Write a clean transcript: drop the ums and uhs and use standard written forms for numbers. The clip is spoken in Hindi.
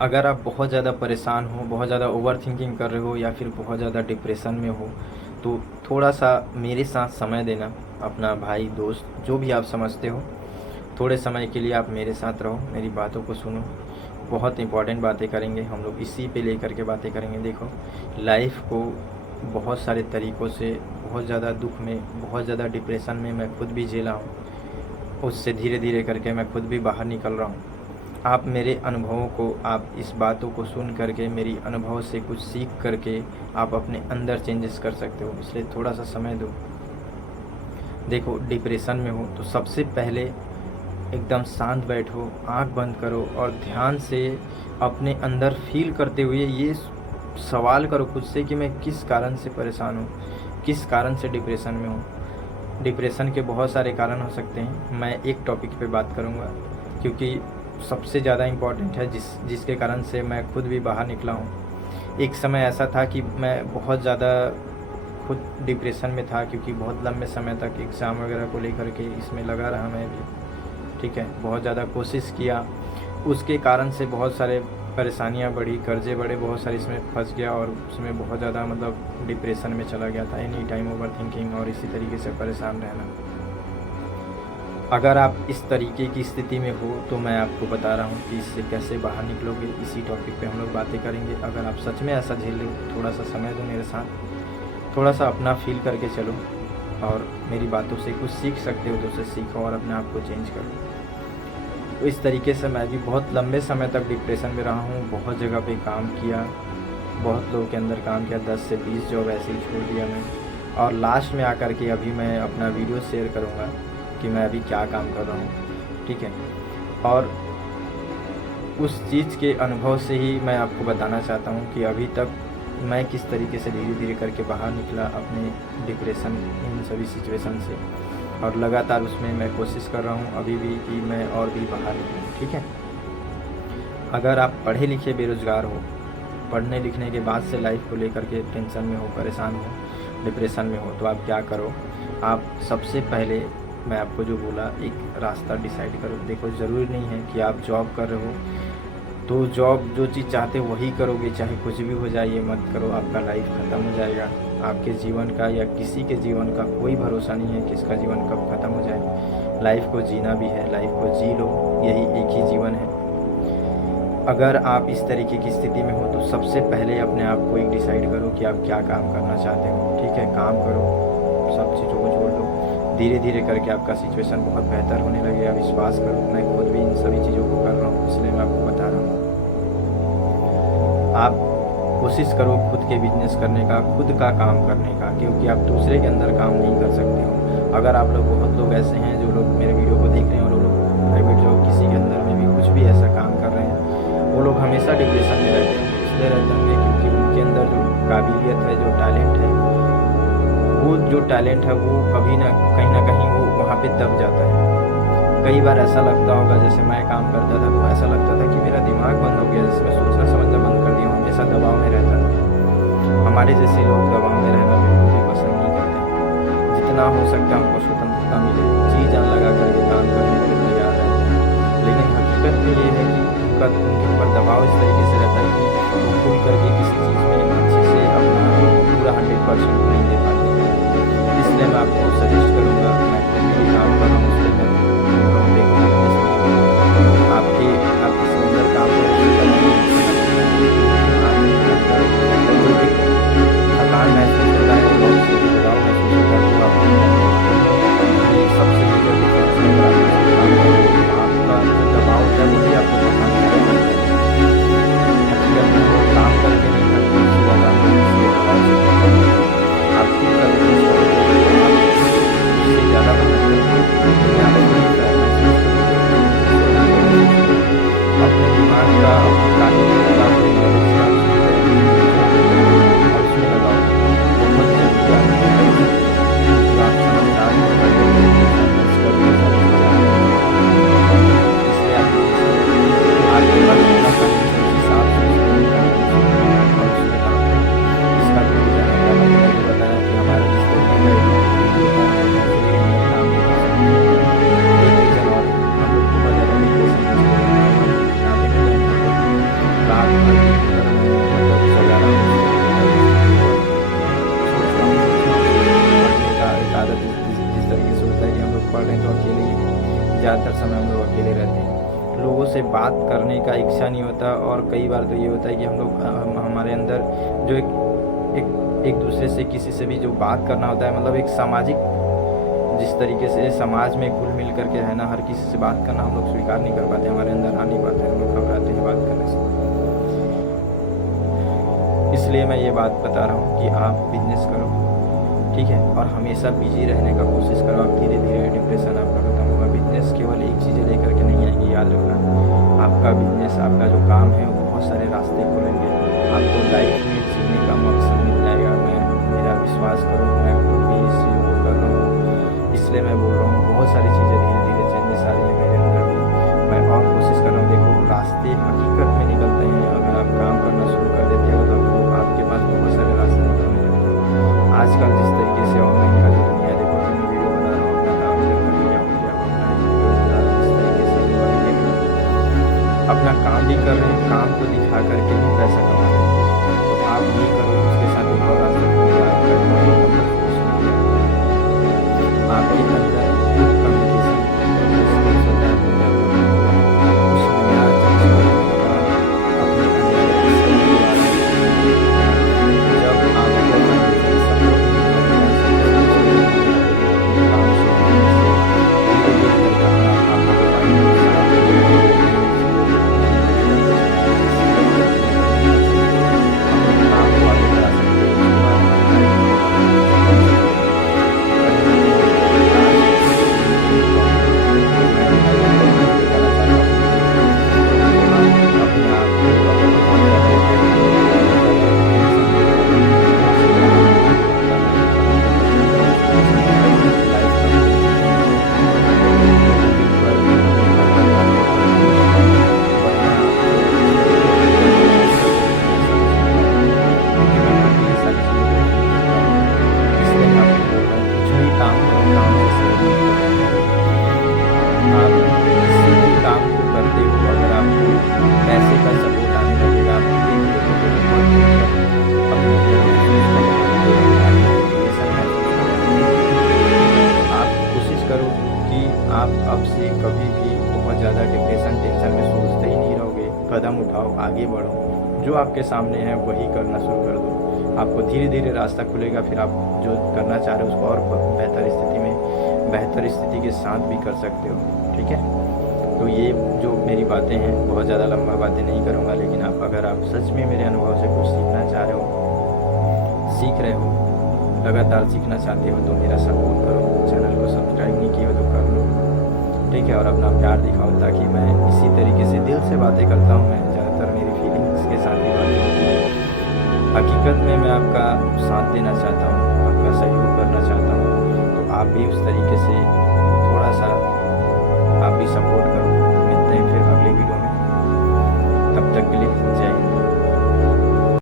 अगर आप बहुत ज़्यादा परेशान हो, बहुत ज़्यादा ओवरथिंकिंग कर रहे हो या फिर बहुत ज़्यादा डिप्रेशन में हो, तो थोड़ा-सा मेरे साथ समय देना, अपना भाई, दोस्त जो भी आप समझते हो, थोड़े समय के लिए आप मेरे साथ रहो, मेरी बातों को सुनो। बहुत इम्पोर्टेंट बातें करेंगे हम लोग, इसी पे लेकर के बातें करेंगे। देखो, लाइफ़ को बहुत सारे तरीक़ों से, बहुत ज़्यादा दुःख में, बहुत ज़्यादा डिप्रेशन में मैं खुद भी झेला हूँ। उससे धीरे-धीरे करके मैं खुद भी बाहर निकल रहा हूँ। आप मेरे अनुभवों को, आप इस बातों को सुन कर के, मेरी अनुभव से कुछ सीख कर के आप अपने अंदर चेंजेस कर सकते हो, इसलिए थोड़ा-सा समय दो। देखो, डिप्रेशन में हो तो सबसे पहले एकदम शांत बैठो, आँख बंद करो और ध्यान से अपने अंदर फ़ील करते हुए ये सवाल करो खुद से कि मैं किस कारण से परेशान हूँ, किस कारण से डिप्रेशन में हूँ। डिप्रेशन के बहुत सारे कारण हो सकते हैं, मैं एक टॉपिक पे बात करूँगा क्योंकि सबसे ज़्यादा इम्पोर्टेंट है, जिसके कारण से मैं खुद भी बाहर निकला हूँ। एक समय ऐसा था कि मैं बहुत ज़्यादा खुद डिप्रेशन में था क्योंकि बहुत लंबे समय तक एग्ज़ाम वगैरह को लेकर के इसमें लगा रहा मैं भी, ठीक है। बहुत ज़्यादा कोशिश किया, उसके कारण से बहुत सारे परेशानियाँ बढ़ी, कर्ज़े बढ़े, बहुत सारे इसमें फँस गया और उसमें बहुत ज़्यादा मतलब डिप्रेशन में चला गया था। एनी टाइम ओवरथिंकिंग और इसी तरीके से परेशान रहना। अगर आप इस तरीके की स्थिति में हो तो मैं आपको बता रहा हूँ कि इससे कैसे बाहर निकलोगे, इसी टॉपिक पे हम लोग बातें करेंगे। अगर आप सच में ऐसा झेल रहे हो, थोड़ा-सा समय दो मेरे साथ, थोड़ा-सा अपना फ़ील करके चलो और मेरी बातों से कुछ सीख सकते हो तो उसे सीखो और अपने आप को चेंज करो। तो इस तरीके से मैं भी बहुत लंबे समय तक डिप्रेशन में रहा हूँ, बहुत जगह पे काम किया, बहुत लोगों के अंदर काम किया, 10 से 20 जॉब ऐसे ही छोड़ दिया मैं, और लास्ट में आकर के अभी मैं अपना वीडियो शेयर करूँगा कि मैं अभी क्या काम कर रहा हूँ, ठीक है। और उस चीज़ के अनुभव से ही मैं आपको बताना चाहता हूँ कि अभी तक मैं किस तरीके से धीरे-धीरे करके बाहर निकला अपने डिप्रेशन, इन सभी सिचुएशन से, और लगातार उसमें मैं कोशिश कर रहा हूँ अभी भी कि मैं और भी बाहर निकलूँ, ठीक है। अगर आप पढ़े लिखे बेरोज़गार हो, पढ़ने लिखने के बाद से लाइफ़ को लेकर के टेंशन में हो, परेशान हो, डिप्रेशन में हो, तो आप क्या करो, आप सबसे पहले मैं आपको जो बोला, एक रास्ता डिसाइड करो। देखो, ज़रूरी नहीं है कि आप जॉब कर रहे हो तो जॉब जो चीज़ चाहते हो वही करोगे, चाहे कुछ भी हो जाए ये मत करो, आपका लाइफ ख़त्म हो जाएगा। आपके जीवन का या किसी के जीवन का कोई भरोसा नहीं है, किसका जीवन कब ख़त्म हो जाए। लाइफ को जीना भी है, लाइफ को जी लो, यही एक ही जीवन है। अगर आप इस तरीके की स्थिति में हो तो सबसे पहले अपने आप को एक डिसाइड करो कि आप क्या काम करना चाहते हो, ठीक है। काम करो, सब चीज़ों को छोड़ दो, धीरे धीरे करके आपका सिचुएशन बहुत बेहतर होने लगेगा, विश्वास करो। मैं खुद भी इन सभी चीज़ों को कर रहा हूँ, इसलिए मैं आपको बता रहा हूँ। आप कोशिश करो खुद के बिजनेस करने का, खुद का काम करने का, क्योंकि आप दूसरे के अंदर काम नहीं कर सकते हो। अगर आप लोग, बहुत लोग ऐसे हैं जो लोग मेरे वीडियो को देख रहे हैं और वो लोग प्राइवेट जॉब किसी के अंदर में भी कुछ भी ऐसा काम कर रहे हैं, वो लोग हमेशा डिप्रेशन में रहते हैं। इसलिए रहते होंगे क्योंकि उनके अंदर जो काबिलियत है, जो टैलेंट है, वो जो टैलेंट है वो कहीं ना कहीं वो वहाँ पे दब जाता है। कई बार ऐसा लगता होगा, जैसे मैं काम करता था तो ऐसा लगता था कि मेरा दिमाग बंद हो गया, जैसे मैं सोचना समझना बंद कर दिया हूँ, हमेशा दबाव में रहता था। हमारे जैसे लोग दबाव में रहना बिल्कुल भी पसंद नहीं करते। जितना हो सकता है हमको स्वतंत्रता मिले, जी जान लगा करके काम करने के लिए तैयार रहते हैं। लेकिन हकीकत में ये है कि उनके ऊपर दबाव इस तरीके से रहता है कि वो खुल करके किसी चीज़ में अच्छे से अपना पूरा 100% नहीं दे पाते। इसलिए मैं आपको सजेस्ट करूँगा, मैं खुद भी काम कर रहा हूँ, इसलिए मैं आपके आपके अंदर काम जो भी थकान महसूस होता है, बहुत से दबाव महसूस होता है, वो आपको ये सबसे मेजर डिफरेंस है। अगर आप किसी काम करो तो आपका जो दबाव होता है वही आपको थकान देता है। हकीकत में वो काम करके नहीं करते, उससे ज़्यादा आपको किसी के दबाव से आप खुद का बिजनेस करो, आपसे बात करने का इच्छा नहीं होता, और कई बार तो ये होता है कि हम लोग हमारे अंदर जो एक दूसरे से किसी से भी जो बात करना होता है, मतलब एक सामाजिक, जिस तरीके से समाज में घुल मिल करके रहना, हर किसी से बात करना हम लोग स्वीकार नहीं कर पाते, हमारे अंदर आ नहीं पाते, हम लोग घबराते हैं बात करने से। इसलिए मैं ये बात बता रहा हूँ कि आप बिजनेस करो, ठीक है, और हमेशा बिजी रहने का कोशिश करो। आप धीरे धीरे डिप्रेशन आपका खत्म होगा। बिजनेस केवल एक चीज़ लेकर के नहीं आएंगी, याद रखना। आपका बिजनेस, आपका जो काम है, वो बहुत सारे रास्ते खोलेंगे। आपको लाइफ में जीने का मकसद मिल जाएगा। मेरा विश्वास करो, मैं खुद भी इस चीज़ को कर रहा हूँ, इसलिए मैं बोल रहा हूँ। बहुत सारी चीज़ें धीरे धीरे चेंजेस आ रही है मेरे अंदर भी। मैं और कोशिश कर रहा हूँ। देखो, रास्ते हकीकत में निकलते हैं। अगर आप काम करना शुरू कर देते हो तो आपके पास बहुत सारे रास्ते निकलने लगते हैं। आजकल जिस तरीके से ऑनलाइन का जो दुनिया है, देखो, मैं वीडियो बना रहा हूँ, अपना काम अपना काम भी कर रहे हैं, काम को दिखा करके भी पैसा कमा रहे हैं। तो आप नहीं करो, उसके साथ एक और रास्ता खुलेगा, आपके अंदर कम्युनिकेशन स्किल्स होता है, कुछ नया चीज़ करने का, अपने जब आपको अब से कभी भी बहुत ज़्यादा डिप्रेशन, टेंशन में सोचते ही नहीं रहोगे। कदम उठाओ, आगे बढ़ो, जो आपके सामने है वही करना शुरू कर दो। आपको धीरे धीरे रास्ता खुलेगा, फिर आप जो करना चाह रहे हो उसको और बेहतर स्थिति के साथ भी कर सकते हो, ठीक है। तो ये जो मेरी बातें हैं, बहुत ज़्यादा लंबा बातें नहीं करूँगा, लेकिन अगर आप सच में मेरे अनुभव से कुछ सीखना चाह रहे हो, सीख रहे हो, लगातार सीखना चाहते हो, तो मेरा सपोर्ट करो। चैनल को सब्सक्राइब नहीं किया तो कर लो, ठीक है, और अपना प्यार दिखाओ, ताकि मैं इसी तरीके से दिल से बातें करता हूँ। मैं ज़्यादातर मेरी फीलिंग्स के साथ ही बातें होती हैं। हकीकत में मैं आपका साथ देना चाहता हूँ, आपका सहयोग करना चाहता हूँ, तो आप भी उस तरीके से